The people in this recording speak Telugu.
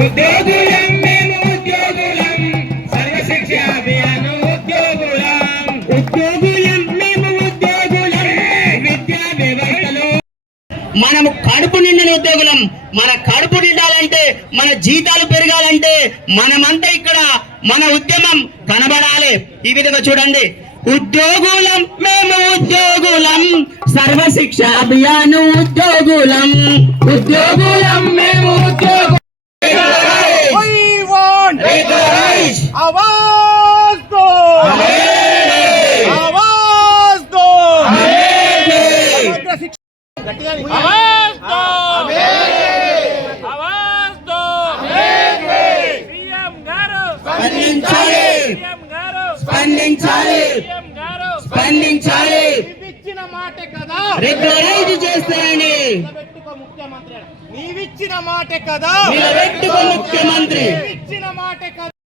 ఉద్యోగులం మేము ఉద్యోగులం సర్వశిక్ష అభియానం ఉద్యోగులం ఉద్యోగులం మేము ఉద్యోగులం విద్యా వ్యవస్థలో మనము కడుపు నిండిన ఉద్యోగులం. మన కడుపు నిండాలంటే మన జీతాలు పెరగాలంటే మనమంతా ఇక్కడ మన ఉద్యమం కనబడాలి. ఈ విధంగా చూడండి. ఉద్యోగులం మేము ఉద్యోగులం. సర్వశిక్ష అభియాను ఉద్యోగులం. ఉద్యోగులం आवाज दो आवाज दो आवाज दो आवाज दो సీఎం గారు స్పందించాలి సీఎం గారు స్పందించాలి సీఎం గారు స్పందించాలి మాటే కదా. రెగ్యులరైజ్ చేస్తారని నిలబెట్టుకో ముఖ్యమంత్రి నీవిచ్చిన మాటే కదా. నిలబెట్టుకో ముఖ్యమంత్రి. మాటే కదా.